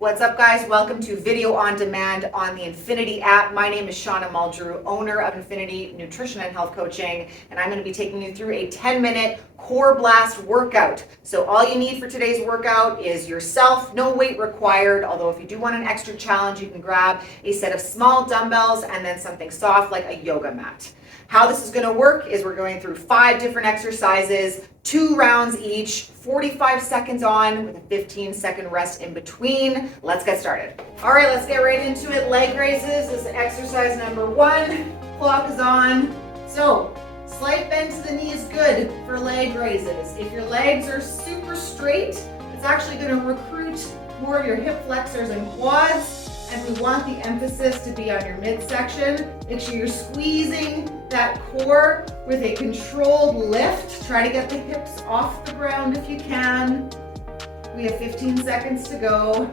What's up, guys? Welcome to Video on Demand on the Infinity app. My name is Shauna Muldrew, owner of Infinity Nutrition and Health Coaching, and I'm going to be taking you through a 10-minute core blast workout. So all you need for today's workout is yourself, no weight required, although if you do want an extra challenge, you can grab a set of small dumbbells and then something soft like a yoga mat. How this is going to work is we're going through 5 different exercises, 2 rounds each, 45 seconds on with a 15-second rest in between. Let's get started. All right, let's get right into it. Leg raises is exercise number 1. Clock is on. So, slight bend to the knee is good for leg raises. If your legs are super straight, it's actually going to recruit more of your hip flexors and quads. And we want the emphasis to be on your midsection. Make sure you're squeezing that core with a controlled lift. Try to get the hips off the ground if you can. We have 15 seconds to go.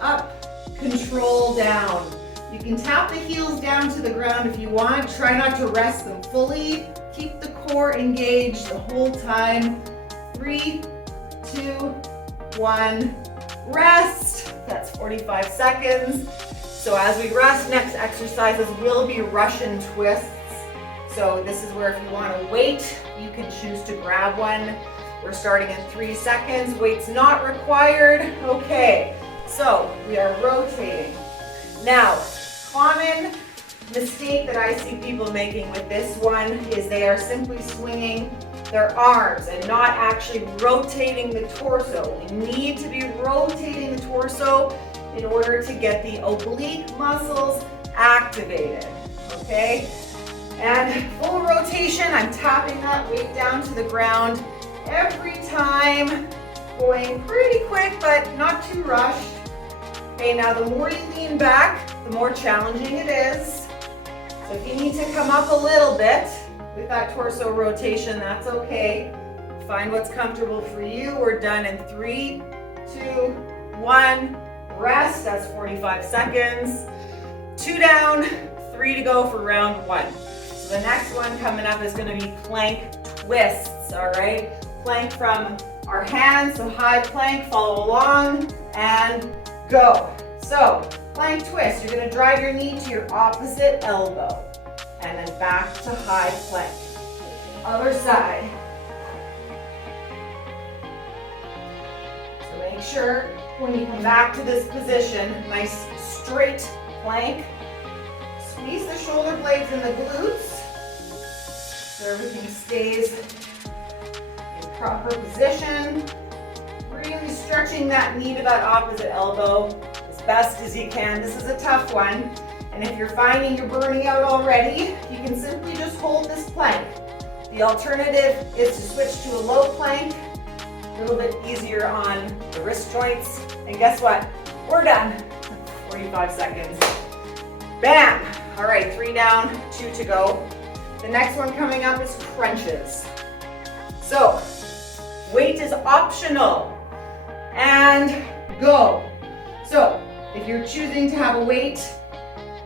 Up, control down. You can tap the heels down to the ground if you want. Try not to rest them fully. Keep the core engaged the whole time. 3, 2, 1, rest. That's 45 seconds. So as we rest, next exercises will be Russian twists. So this is where if you want to wait, you can choose to grab one. We're starting in 3 seconds. Weight's not required. Okay, so we are rotating. Now, common mistake that I see people making with this one is they are simply swinging their arms and not actually rotating the torso. We need to be rotating the torso in order to get the oblique muscles activated, okay? And full rotation, I'm tapping that weight down to the ground every time, going pretty quick, but not too rushed. Okay, now the more you lean back, the more challenging it is. So if you need to come up a little bit with that torso rotation, that's okay. Find what's comfortable for you. We're done in 3, 2, 1. Rest, that's 45 seconds. 2 down, 3 to go for round 1. So the next one coming up is going to be plank twists, all right? Plank from our hands, so high plank, follow along, and go. So, plank twist, you're going to drive your knee to your opposite elbow, and then back to high plank. Other side. So make sure when you come back to this position, nice straight plank. Squeeze the shoulder blades and the glutes so everything stays in proper position. Really stretching that knee to that opposite elbow as best as you can. This is a tough one. And if you're finding you're burning out already, you can simply just hold this plank. The alternative is to switch to a low plank, a little bit easier on the wrist joints. And guess what? We're done. 45 seconds. Bam! All right, 3 down, 2 to go. The next one coming up is crunches. So, weight is optional. And go. So, if you're choosing to have a weight,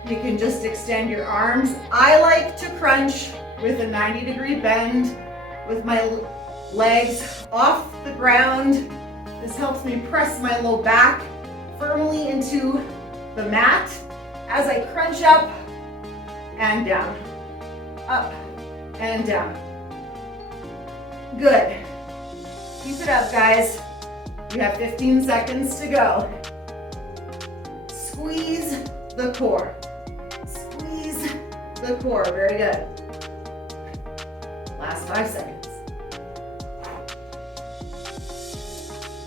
you can just extend your arms. I like to crunch with a 90-degree bend with my legs off the ground. This helps me press my low back firmly into the mat as I crunch up and down, up and down. Good. Keep it up, guys. You have 15 seconds to go. Squeeze the core. Squeeze the core. Very good. Last 5 seconds.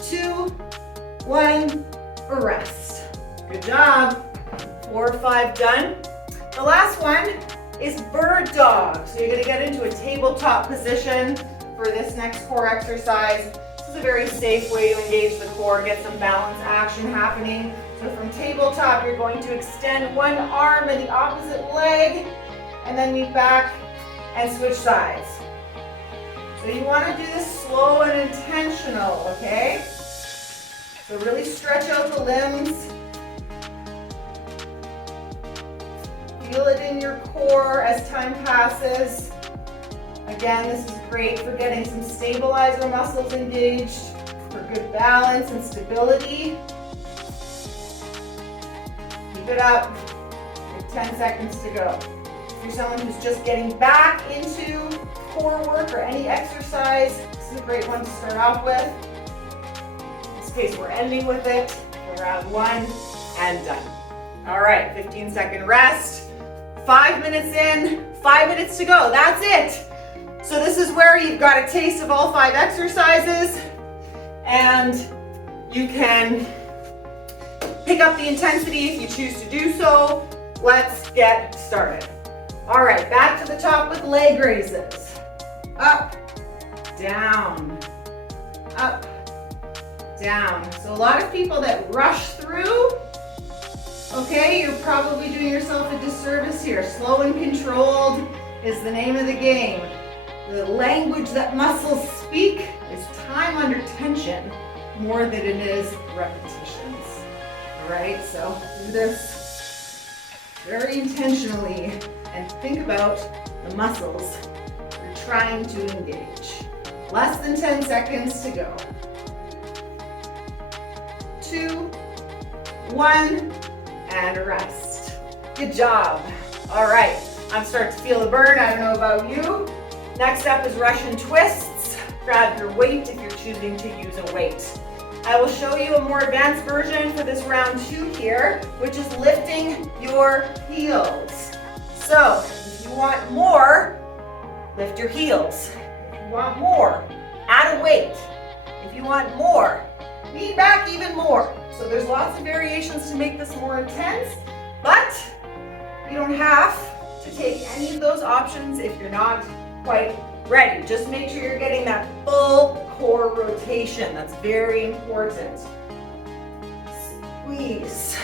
2, 1, rest. Good job. 4 or 5 done. The last one is bird dog. So you're going to get into a tabletop position for this next core exercise. This is a very safe way to engage the core, get some balance action happening. So from tabletop, you're going to extend one arm and the opposite leg, and then move back and switch sides. So you want to do this slow and intentional, okay? So really stretch out the limbs. Feel it in your core as time passes. Again, this is great for getting some stabilizer muscles engaged, for good balance and stability. it up. You have 10 seconds to go. If you're someone who's just getting back into core work or any exercise, this is a great one to start off with. In this case, we're ending with it for round 1 and done. All right, 15-second rest. 5 minutes in, 5 minutes to go. That's it. So this is where you've got a taste of all 5 exercises, and you can pick up the intensity if you choose to do so. Let's get started. All right, back to the top with leg raises. Up, down, up, down. So a lot of people that rush through, okay, you're probably doing yourself a disservice here. Slow and controlled is the name of the game. The language that muscles speak is time under tension more than it is repetitions. All right, so do this very intentionally and think about the muscles you're trying to engage. Less than 10 seconds to go. 2, 1, and rest. Good job. All right, I'm starting to feel the burn. I don't know about you. Next up is Russian twists. Grab your weight if you're choosing to use a weight. I will show you a more advanced version for this round 2 here, which is lifting your heels. So, if you want more, lift your heels. If you want more, add a weight. If you want more, lean back even more. So there's lots of variations to make this more intense, but you don't have to take any of those options if you're not quite ready. Just make sure you're getting that full core rotation. That's very important. Squeeze.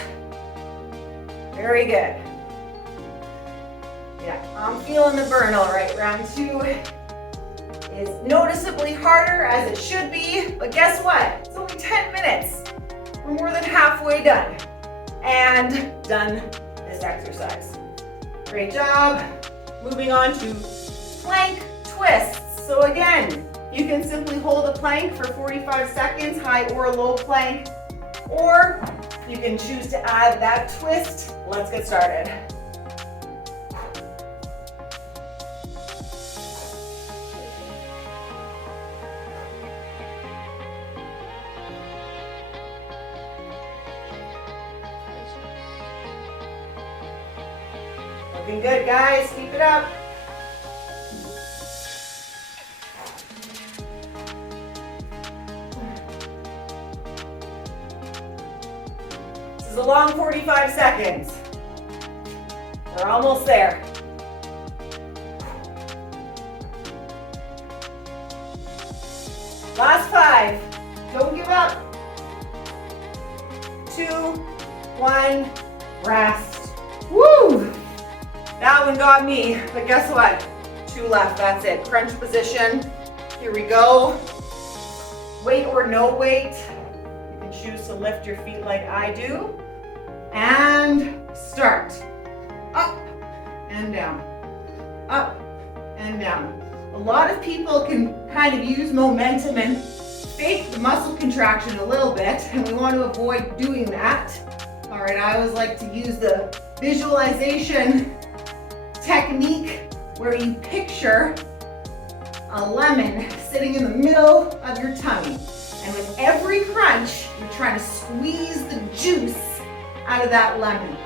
Very good. Yeah, I'm feeling the burn all right. Round 2 is noticeably harder, as it should be, but guess what? It's only 10 minutes. We're more than halfway done and done this exercise. Great job. Moving on to plank twists. So again, you can simply hold a plank for 45 seconds, high or low plank, or you can choose to add that twist. Let's get started. Looking good, guys. Keep it up. This is a long 45 seconds. We're almost there. Last 5. Don't give up. 2, 1, rest. Woo! That one got me, but guess what? 2 left, that's it. Crunch position. Here we go. Weight or no weight. You can choose to lift your feet like I do. And start. Up and down. Up and down. A lot of people can kind of use momentum and fake the muscle contraction a little bit, and we want to avoid doing that. All right, I always like to use the visualization technique where you picture a lemon sitting in the middle of your tummy. And with every crunch, you're trying to squeeze the juice out of that lemon.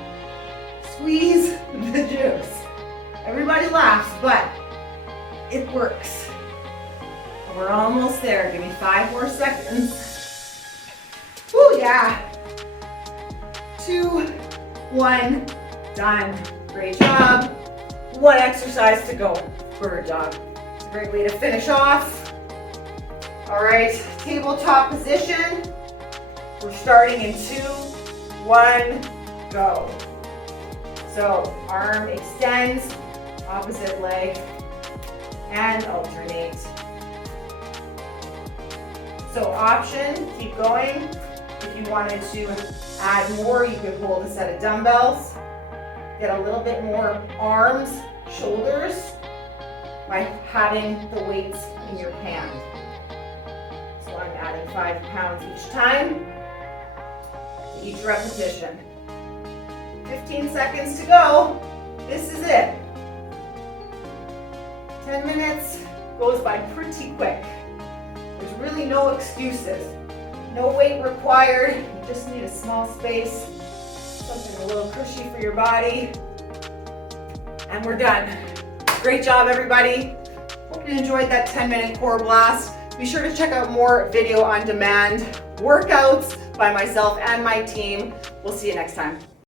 Squeeze the juice. Everybody laughs, but it works. We're almost there. Give me 5 more seconds. Woo, yeah. 2, 1, done. Great job. 1 exercise to go. Bird dog. It's a great way to finish off. All right, tabletop position. We're starting in 2, 1, go. So arm extends, opposite leg, and alternate. So option, keep going. If you wanted to add more, you could hold a set of dumbbells. Get a little bit more arms, shoulders by having the weights in your hand. So I'm adding 5 pounds each time, each repetition. 15 seconds to go. This is it. 10 minutes goes by pretty quick. There's really no excuses. No weight required. You just need a small space, something a little cushy for your body. And we're done. Great job, everybody. Hope you enjoyed that 10-minute core blast. Be sure to check out more video on demand workouts by myself and my team. We'll see you next time.